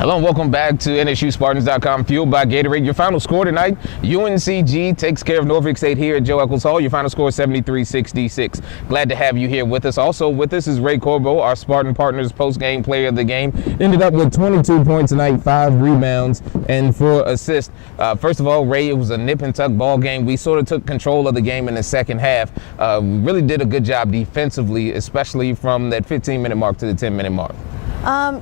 Hello and welcome back to NSUSpartans.com, fueled by Gatorade. Your final score tonight, UNCG takes care of Norfolk State here at Joe Eccles Hall. Your final score is 73-66. Glad to have you here with us. Also with us is Rae Corbo, our Spartan Partners post-game player of the game. Ended up with 22 points tonight, 5 rebounds, and 4 assists. First of all, Rae, it was a nip-and-tuck ball game. We sort of took control of the game in the second half. Really did a good job defensively, especially from that 15-minute mark to the 10-minute mark.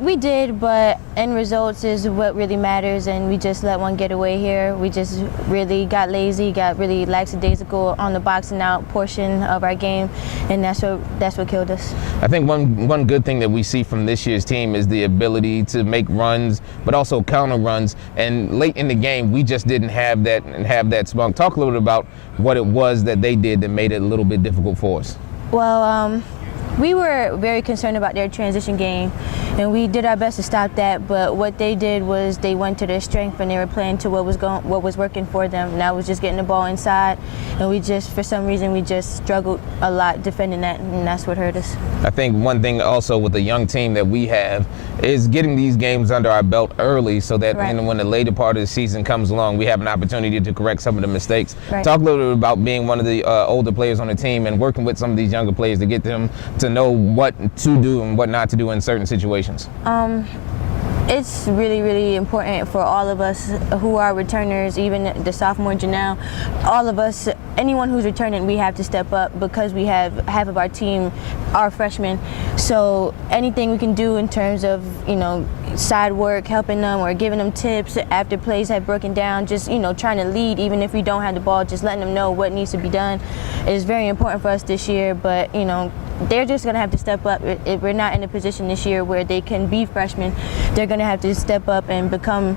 We did, but end results is what really matters, and we just let one get away here. We just really got lazy, got really lackadaisical on the boxing out portion of our game, and that's what killed us. I think one good thing that we see from this year's team is the ability to make runs, but also counter runs. And late in the game, we just didn't have that spunk. Talk a little bit about what it was that they did that made it a little bit difficult for us. Well, we were very concerned about their transition game, and we did our best to stop that. But what they did was they went to their strength, and they were playing to what was working for them. And that was just getting the ball inside, and we just, for some reason, we just struggled a lot defending that, and that's what hurt us. I think one thing also with the young team that we have is getting these games under our belt early, so that when the later part of the season comes along, we have an opportunity to correct some of the mistakes. Right. Talk a little bit about being one of the older players on the team and working with some of these younger players to get them to know what to do and what not to do in certain situations. It's really, really important for all of us who are returners, even the sophomore Janelle, all of us, anyone who's returning, we have to step up because we have half of our team are freshmen. So anything we can do in terms of, side work, helping them or giving them tips after plays have broken down, just, trying to lead, even if we don't have the ball, just letting them know what needs to be done is very important for us this year. But, they're just going to have to step up. We're not in a position this year where they can be freshmen. They're going to have to step up and become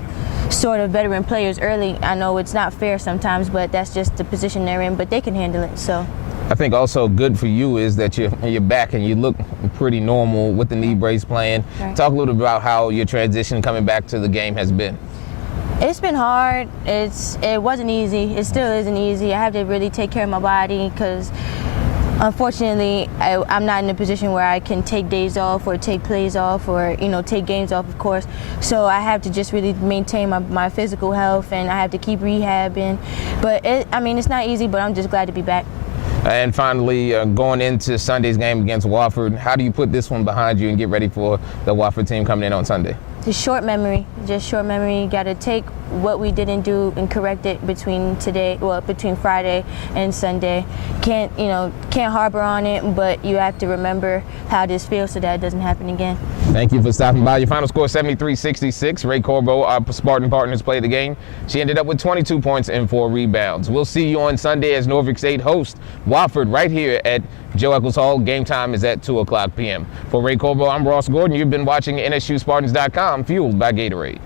sort of veteran players early. I know it's not fair sometimes, but that's just the position they're in, but they can handle it. So I think also good for you is that you're back and you look pretty normal with the knee brace playing. Right. Talk a little bit about how your transition coming back to the game has been. It's been hard. It wasn't easy. It still isn't easy. I have to really take care of my body because unfortunately, I'm not in a position where I can take days off or take plays off or, take games off, of course. So I have to just really maintain my physical health, and I have to keep rehabbing. But, it's not easy, but I'm just glad to be back. And finally, going into Sunday's game against Wofford, how do you put this one behind you and get ready for the Wofford team coming in on Sunday? Just short memory. You got to take what we didn't do and correct it between Friday and Sunday. Can't harbor on it, but you have to remember how this feels so that it doesn't happen again. Thank you for stopping by. Your final score 73-66. Rae Corbo, our Spartan Partners, played the game. She ended up with 22 points and 4 rebounds. We'll see you on Sunday as Norfolk State hosts Wofford right here at Joe Eccles Hall. Game time is at 2:00 p.m. For Rae Corbo, I'm Ross Gordon. You've been watching NSUSpartans.com, fueled by Gatorade.